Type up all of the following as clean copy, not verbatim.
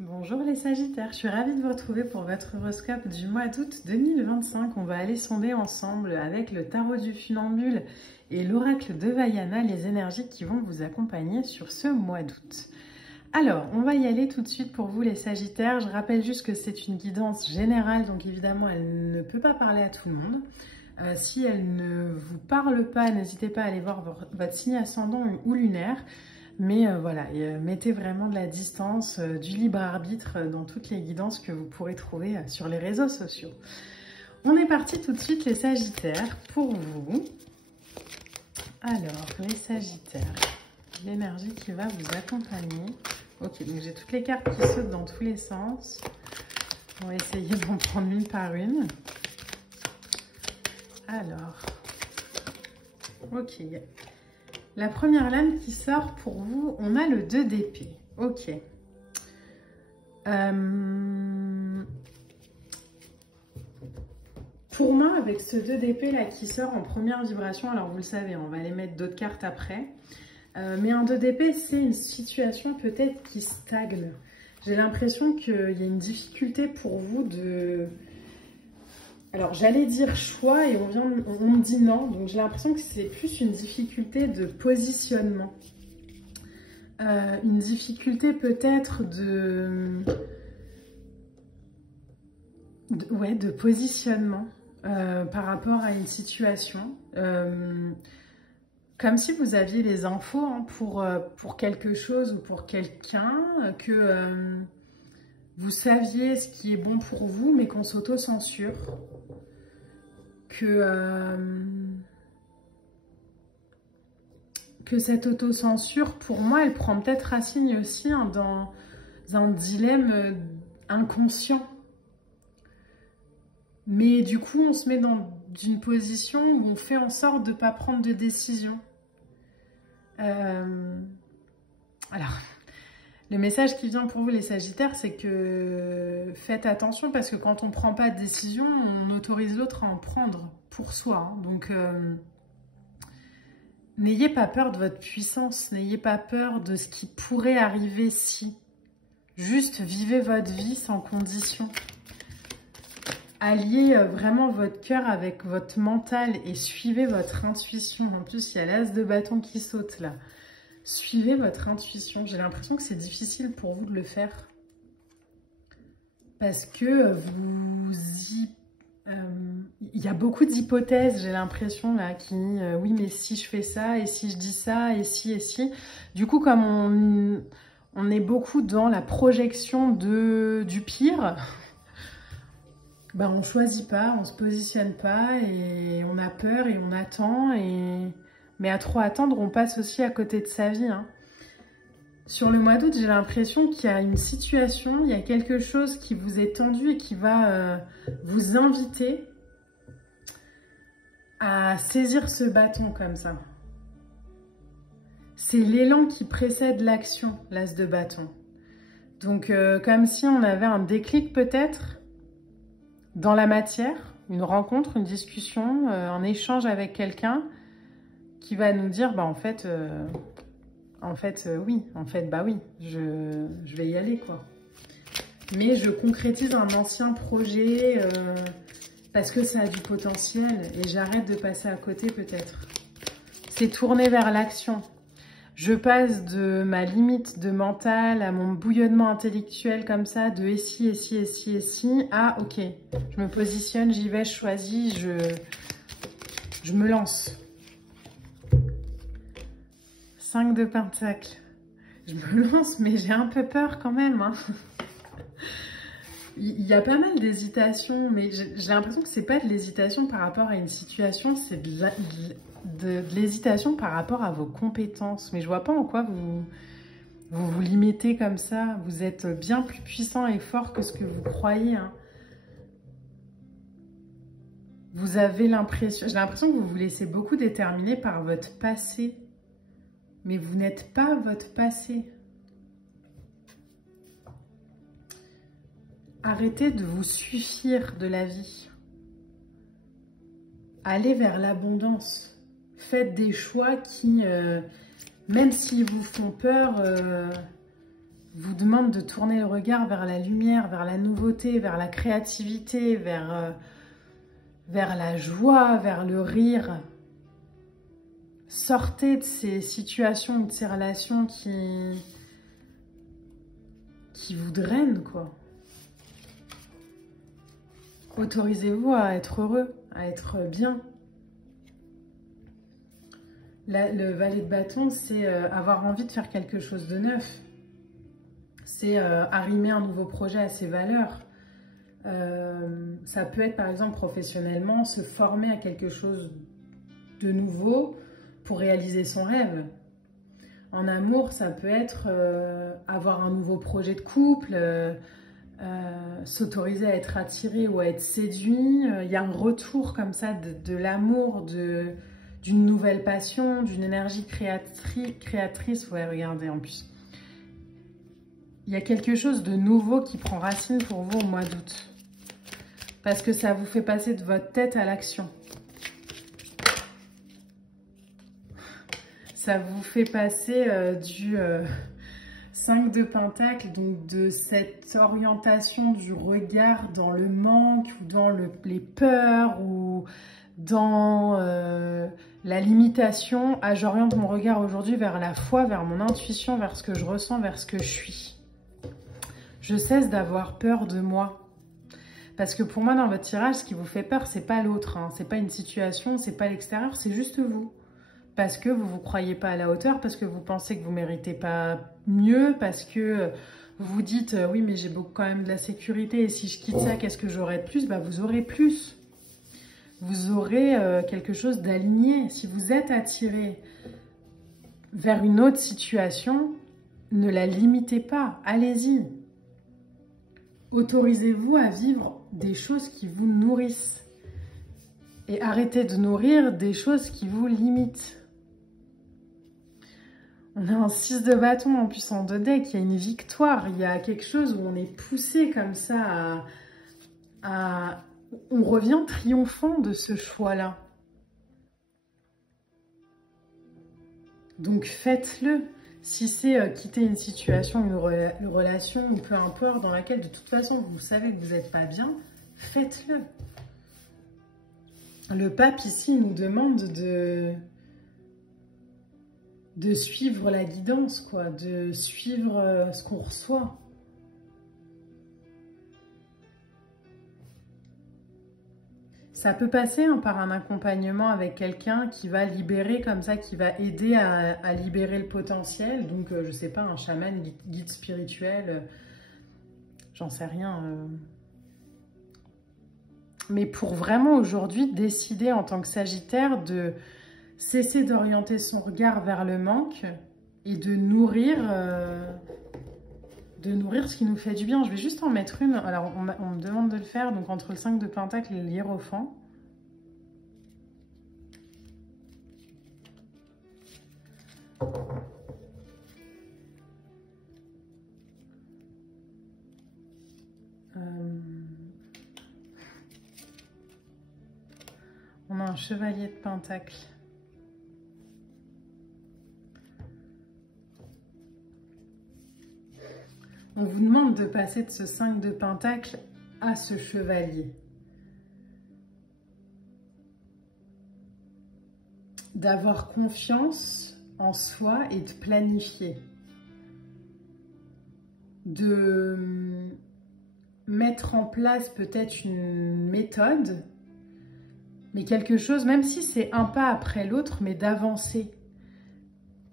Bonjour les Sagittaires, je suis ravie de vous retrouver pour votre horoscope du mois d'août 2025. On va aller sonder ensemble avec le tarot du funambule et l'oracle de Vaiana les énergies qui vont vous accompagner sur ce mois d'août. Alors, on va y aller tout de suite pour vous les Sagittaires. Je rappelle juste que c'est une guidance générale, donc évidemment elle ne peut pas parler à tout le monde. Si elle ne vous parle pas, n'hésitez pas à aller voir votre signe ascendant ou lunaire. Mais voilà, mettez vraiment de la distance, du libre arbitre dans toutes les guidances que vous pourrez trouver sur les réseaux sociaux. On est parti tout de suite les Sagittaires pour vous. Alors, les Sagittaires, l'énergie qui va vous accompagner. Ok, donc j'ai toutes les cartes qui sautent dans tous les sens. On va essayer d'en prendre une par une. Alors, ok. La première lame qui sort pour vous, on a le 2 d'épée. Ok. Pour moi, avec ce 2 d'épée là qui sort en première vibration, alors vous le savez, on va aller mettre d'autres cartes après. Mais un 2 d'épée, c'est une situation peut-être qui stagne. J'ai l'impression qu'il y a une difficulté pour vous de... Alors, j'allais dire choix et on me dit non. Donc, j'ai l'impression que c'est plus une difficulté de positionnement. Une difficulté peut-être de positionnement par rapport à une situation. Comme si vous aviez les infos hein, pour quelque chose ou pour quelqu'un, que vous saviez ce qui est bon pour vous, mais qu'on s'auto-censure. Que cette autocensure, pour moi, elle prend peut-être racine aussi hein, dans un dilemme inconscient. Mais du coup, on se met dans une position où on fait en sorte de ne pas prendre de décision. Alors, le message qui vient pour vous, les Sagittaires, c'est que faites attention parce que quand on ne prend pas de décision, on autorise l'autre à en prendre pour soi. Hein. Donc, n'ayez pas peur de votre puissance, n'ayez pas peur de ce qui pourrait arriver si. Juste vivez votre vie sans condition. Alliez vraiment votre cœur avec votre mental et suivez votre intuition. En plus, il y a l'as de bâton qui saute là. Suivez votre intuition. J'ai l'impression que c'est difficile pour vous de le faire. Parce que il y a beaucoup d'hypothèses, j'ai l'impression, là, qui... oui, mais si je fais ça, et si je dis ça, et si, et si... Du coup, comme on est beaucoup dans la projection du pire, ben, on ne choisit pas, on ne se positionne pas, et on a peur, et on attend, et... Mais à trop attendre, on passe aussi à côté de sa vie. Hein. Sur le mois d'août, j'ai l'impression qu'il y a une situation, il y a quelque chose qui vous est tendu et qui va vous inviter à saisir ce bâton comme ça. C'est l'élan qui précède l'action, l'as de bâton. Donc, comme si on avait un déclic peut-être dans la matière, une rencontre, une discussion, un échange avec quelqu'un qui va nous dire, bah, oui, je vais y aller, quoi. Mais je concrétise un ancien projet parce que ça a du potentiel et j'arrête de passer à côté, peut-être. C'est tourner vers l'action. Je passe de ma limite de mental à mon bouillonnement intellectuel comme ça, de et si, à ok, je me positionne, j'y vais, je choisis, je me lance. 5 de pentacles. Je me lance, mais j'ai un peu peur quand même. Hein. Il y a pas mal d'hésitation, mais j'ai l'impression que c'est pas de l'hésitation par rapport à une situation, c'est de l'hésitation par rapport à vos compétences. Mais je vois pas en quoi vous limitez comme ça. Vous êtes bien plus puissant et fort que ce que vous croyez. Hein. Vous avez l'impression, j'ai l'impression que vous vous laissez beaucoup déterminer par votre passé. Mais vous n'êtes pas votre passé. Arrêtez de vous suffire de la vie. Allez vers l'abondance. Faites des choix qui, même s'ils vous font peur, vous demande de tourner le regard vers la lumière, vers la nouveauté, vers la créativité, vers la joie, vers le rire. Sortez de ces situations, de ces relations qui vous drainent, quoi. Autorisez-vous à être heureux, à être bien. Le valet de bâton, c'est avoir envie de faire quelque chose de neuf. C'est arrimer un nouveau projet à ses valeurs. Ça peut être, par exemple, professionnellement, se former à quelque chose de nouveau pour réaliser son rêve. En amour, ça peut être avoir un nouveau projet de couple, s'autoriser à être attiré ou à être séduit. Il y a un retour comme ça de l'amour, d'une nouvelle passion, d'une énergie créatrice. Ouais, regardez en plus. Il y a quelque chose de nouveau qui prend racine pour vous au mois d'août. Parce que ça vous fait passer de votre tête à l'action. Ça vous fait passer du 5 de Pentacle, donc de cette orientation du regard dans le manque ou dans les peurs ou dans la limitation. Ah, j'oriente mon regard aujourd'hui vers la foi, vers mon intuition, vers ce que je ressens, vers ce que je suis. Je cesse d'avoir peur de moi. Parce que pour moi, dans votre tirage, ce qui vous fait peur, c'est pas l'autre, hein. C'est pas une situation, c'est pas l'extérieur, c'est juste vous. Parce que vous vous croyez pas à la hauteur, parce que vous pensez que vous méritez pas mieux, parce que vous vous dites oui, mais j'ai quand même de la sécurité et si je quitte ça, qu'est-ce que j'aurai de plus? Bah, vous aurez plus. Vous aurez quelque chose d'aligné. Si vous êtes attiré vers une autre situation, ne la limitez pas. Allez-y. Autorisez-vous à vivre des choses qui vous nourrissent. Et arrêtez de nourrir des choses qui vous limitent. On a un 6 de bâton en plus en 2 decks, il y a une victoire, il y a quelque chose où on est poussé comme ça on revient triomphant de ce choix-là. Donc faites-le. Si c'est quitter une situation, une relation, ou peu importe, dans laquelle de toute façon vous savez que vous n'êtes pas bien, faites-le. Le pape ici nous demande de suivre la guidance, quoi, de suivre ce qu'on reçoit. Ça peut passer hein, par un accompagnement avec quelqu'un qui va libérer comme ça, qui va aider à libérer le potentiel. Donc, je sais pas, un chaman, guide spirituel, j'en sais rien. Mais pour vraiment aujourd'hui décider en tant que Sagittaire de cesser d'orienter son regard vers le manque et de nourrir ce qui nous fait du bien. Je vais juste en mettre une. Alors, on me demande de le faire, donc entre le 5 de Pentacle et le Hiérophant. On a un Chevalier de Pentacle. On vous demande de passer de ce 5 de Pentacle à ce Chevalier. D'avoir confiance en soi et de planifier. De mettre en place peut-être une méthode, mais quelque chose, même si c'est un pas après l'autre, mais d'avancer.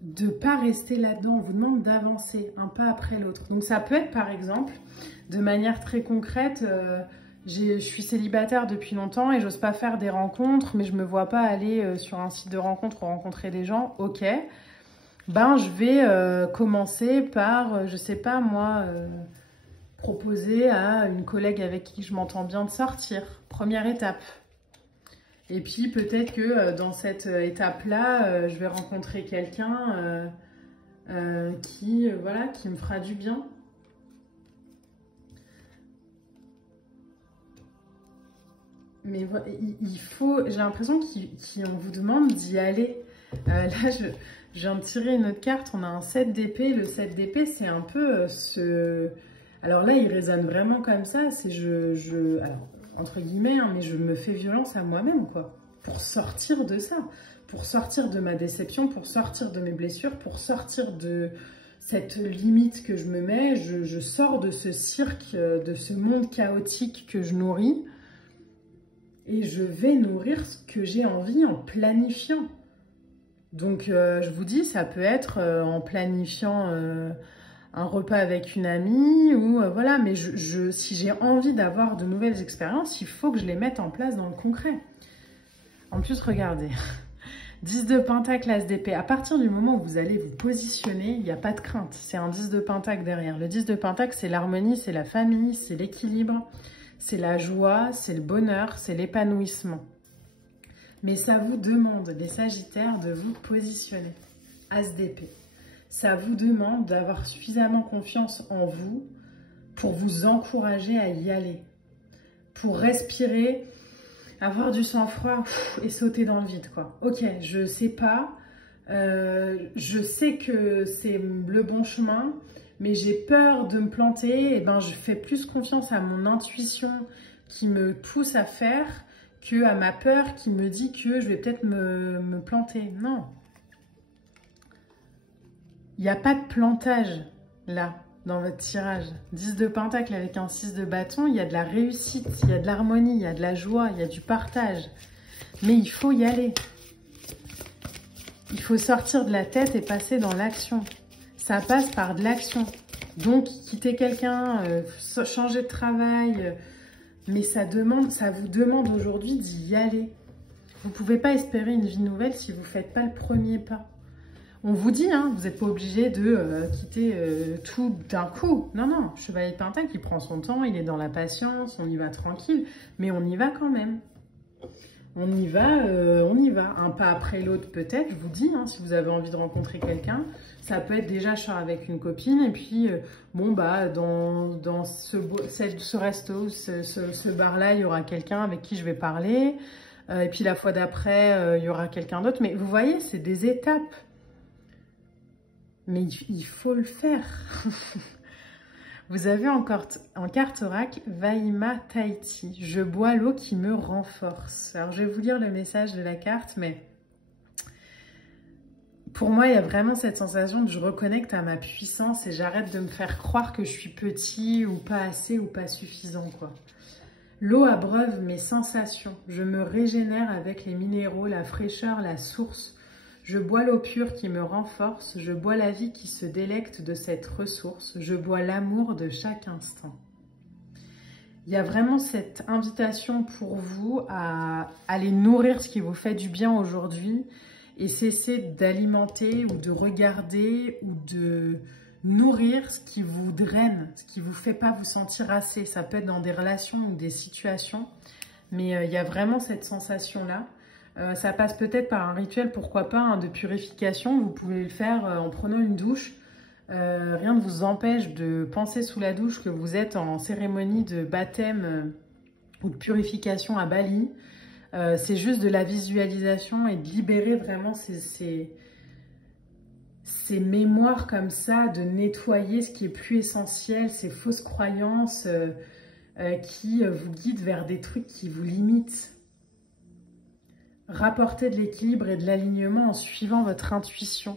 De ne pas rester là-dedans, on vous demande d'avancer un pas après l'autre. Donc ça peut être par exemple, de manière très concrète, je suis célibataire depuis longtemps et j'ose pas faire des rencontres, mais je me vois pas aller sur un site de rencontre ou rencontrer des gens, ok. Ben je vais commencer par, je sais pas moi, proposer à une collègue avec qui je m'entends bien de sortir, première étape. Et puis peut-être que dans cette étape-là, je vais rencontrer quelqu'un qui me fera du bien. Mais il faut, j'ai l'impression qu'on vous demande d'y aller. Là, je viens de tirer une autre carte. On a un 7 d'épée. Le 7 d'épée, c'est un peu ce... Alors là, il résonne vraiment comme ça. C'est alors, entre guillemets, hein, mais je me fais violence à moi-même, quoi. Pour sortir de ça. Pour sortir de ma déception, pour sortir de mes blessures, pour sortir de cette limite que je me mets. Je sors de ce cirque, de ce monde chaotique que je nourris. Et je vais nourrir ce que j'ai envie en planifiant. Donc, je vous dis, ça peut être en planifiant un repas avec une amie ou voilà. Mais si j'ai envie d'avoir de nouvelles expériences, il faut que je les mette en place dans le concret. En plus, regardez, 10 de pentacle, as d'épée. À partir du moment où vous allez vous positionner, il n'y a pas de crainte. C'est un 10 de pentacle derrière. Le 10 de pentacle, c'est l'harmonie, c'est la famille, c'est l'équilibre, c'est la joie, c'est le bonheur, c'est l'épanouissement. Mais ça vous demande, les Sagittaires, de vous positionner. As d'épée. Ça vous demande d'avoir suffisamment confiance en vous pour vous encourager à y aller. Pour respirer, avoir du sang-froid et sauter dans le vide, quoi. Ok, je sais pas. Je sais que c'est le bon chemin, mais j'ai peur de me planter. Et ben, je fais plus confiance à mon intuition qui me pousse à faire que à ma peur qui me dit que je vais peut-être me planter. Non. Il n'y a pas de plantage, là, dans votre tirage. 10 de pentacle avec un 6 de bâton, il y a de la réussite, il y a de l'harmonie, il y a de la joie, il y a du partage. Mais il faut y aller. Il faut sortir de la tête et passer dans l'action. Ça passe par de l'action. Donc, quitter quelqu'un, changer de travail... mais ça vous demande aujourd'hui d'y aller. Vous ne pouvez pas espérer une vie nouvelle si vous ne faites pas le premier pas. On vous dit, hein, vous n'êtes pas obligé de quitter tout d'un coup. Non, non, Chevalier de Pentacle, il prend son temps, il est dans la patience, on y va tranquille, mais on y va quand même. On y va. Un pas après l'autre peut-être, je vous dis, hein, si vous avez envie de rencontrer quelqu'un. Ça peut être déjà je sors avec une copine et puis, bon, bah, dans ce resto, ce bar-là, il y aura quelqu'un avec qui je vais parler. Et puis la fois d'après, il y aura quelqu'un d'autre. Mais vous voyez, c'est des étapes. Mais il faut le faire. Vous avez encore en carte oracle Vaima Tahiti. Je bois l'eau qui me renforce. Alors, je vais vous lire le message de la carte, mais pour moi, il y a vraiment cette sensation que je reconnecte à ma puissance et j'arrête de me faire croire que je suis petit ou pas assez ou pas suffisant, quoi. L'eau abreuve mes sensations. Je me régénère avec les minéraux, la fraîcheur, la source. Je bois l'eau pure qui me renforce, je bois la vie qui se délecte de cette ressource, je bois l'amour de chaque instant. Il y a vraiment cette invitation pour vous à aller nourrir ce qui vous fait du bien aujourd'hui et cesser d'alimenter ou de regarder ou de nourrir ce qui vous draine, ce qui ne vous fait pas vous sentir assez. Ça peut être dans des relations ou des situations, mais il y a vraiment cette sensation-là. Ça passe peut-être par un rituel, pourquoi pas, hein, de purification. Vous pouvez le faire en prenant une douche. Rien ne vous empêche de penser sous la douche que vous êtes en cérémonie de baptême ou de purification à Bali. C'est juste de la visualisation et de libérer vraiment ces mémoires comme ça, de nettoyer ce qui est plus essentiel, ces fausses croyances qui vous guident vers des trucs qui vous limitent. Rapportez de l'équilibre et de l'alignement en suivant votre intuition,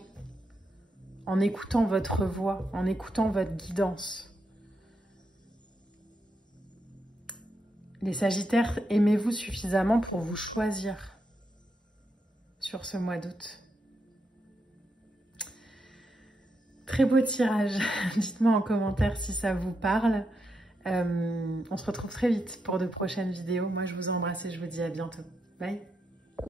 en écoutant votre voix, en écoutant votre guidance. Les Sagittaires, aimez-vous suffisamment pour vous choisir sur ce mois d'août. Très beau tirage. Dites-moi en commentaire si ça vous parle. On se retrouve très vite pour de prochaines vidéos. Moi, je vous embrasse et je vous dis à bientôt. Bye.